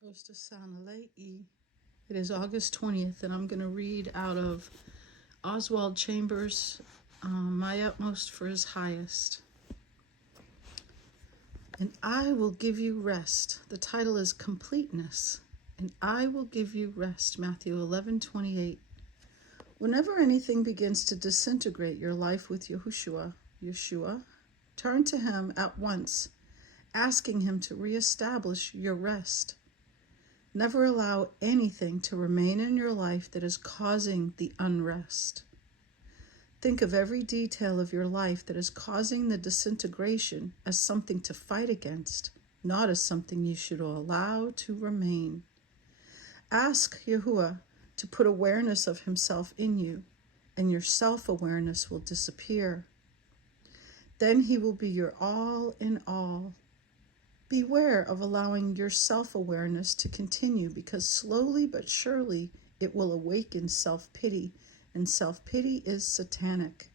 It is August 20th, and I'm going to read out of Oswald Chambers' My Utmost for His Highest. And I will give you rest. The title is Completeness. And I will give you rest, Matthew 11:28. Whenever anything begins to disintegrate your life with Yeshua, turn to him at once, asking him to reestablish your rest. Never allow anything to remain in your life that is causing the unrest. Think of every detail of your life that is causing the disintegration as something to fight against, not as something you should allow to remain. Ask Yahuwah to put awareness of himself in you, and your self-awareness will disappear. Then he will be your all in all. Beware of allowing your self-awareness to continue, because slowly but surely it will awaken self-pity, and self-pity is satanic.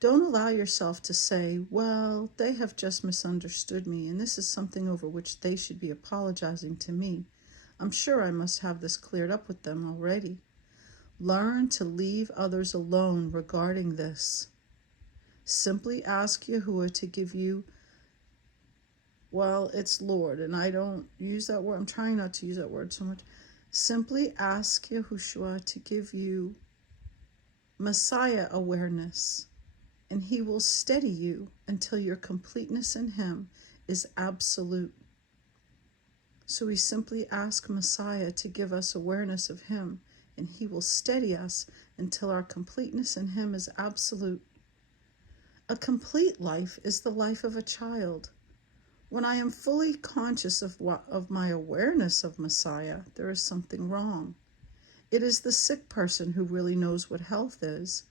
Don't allow yourself to say, well, they have just misunderstood me, and this is something over which they should be apologizing to me. I'm sure I must have this cleared up with them already. Learn to leave others alone regarding this. Simply ask Yahuwah to give you, well, it's Lord, and I don't use that word. I'm trying not to use that word so much. Simply ask Yahushua to give you Messiah awareness, and he will steady you until your completeness in him is absolute. So we simply ask Messiah to give us awareness of him, and he will steady us until our completeness in him is absolute. A complete life is the life of a child. When I am fully conscious of my awareness of Messiah, there is something wrong. It is the sick person who really knows what health is.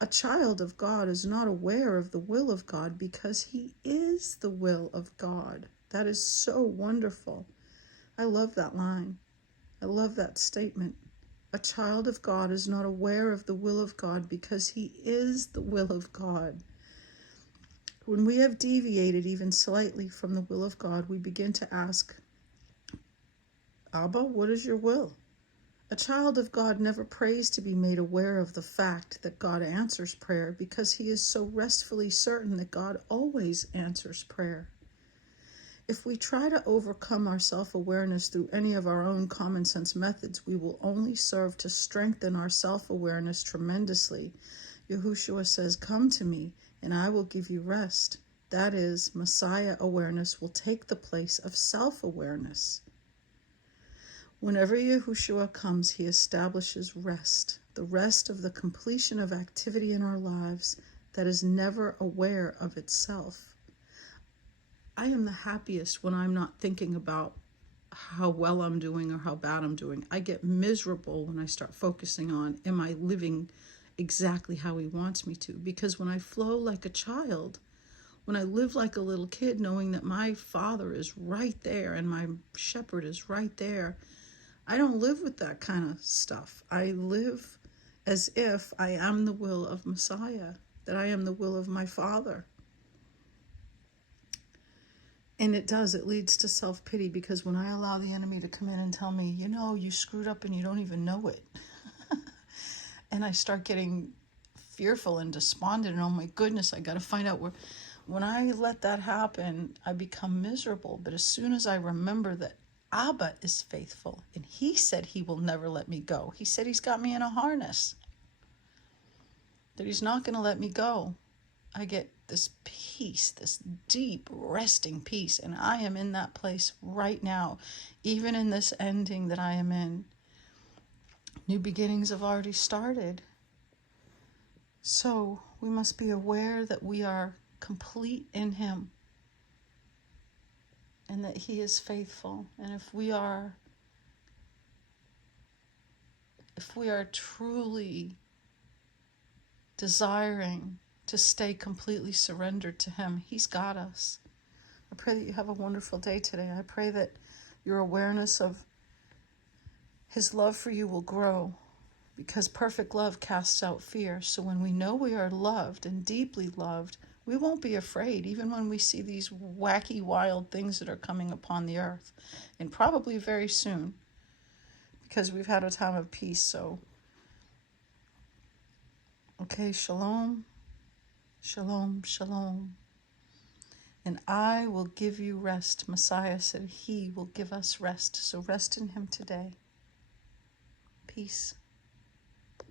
A child of God is not aware of the will of God because he is the will of God. That is so wonderful. I love that line. I love that statement. A child of God is not aware of the will of God because he is the will of God. When we have deviated even slightly from the will of God, we begin to ask, Abba, what is your will? A child of God never prays to be made aware of the fact that God answers prayer, because he is so restfully certain that God always answers prayer. If we try to overcome our self-awareness through any of our own common sense methods, we will only serve to strengthen our self-awareness tremendously. Yahushua says, come to me, and I will give you rest. That is, Messiah awareness will take the place of self-awareness. Whenever Yahushua comes, he establishes rest, the rest of the completion of activity in our lives that is never aware of itself. I am the happiest when I'm not thinking about how well I'm doing or how bad I'm doing. I get miserable when I start focusing on, am I living exactly how he wants me to? Because when I flow like a child, when I live like a little kid, knowing that my Father is right there and my shepherd is right there, I don't live with that kind of stuff. I live as if I am the will of Messiah, that I am the will of my Father. And it leads to self-pity, because when I allow the enemy to come in and tell me, you screwed up and you don't even know it, and I start getting fearful and despondent, and oh my goodness, I got to find out where. When I let that happen, I become miserable. But as soon as I remember that Abba is faithful, and he said he will never let me go. He said he's got me in a harness, that he's not going to let me go. I get this peace, this deep resting peace, and I am in that place right now, even in this ending that I am in. New beginnings have already started. So we must be aware that we are complete in him, and that he is faithful. And if we are truly desiring to stay completely surrendered to him, he's got us. I pray that you have a wonderful day today. I pray that your awareness of his love for you will grow, because perfect love casts out fear. So when we know we are loved and deeply loved, We won't be afraid, even when we see these wacky, wild things that are coming upon the earth, and probably very soon, because we've had a time of peace. So, okay, shalom, shalom, shalom. And I will give you rest. Messiah said he will give us rest. So rest in him today. Peace.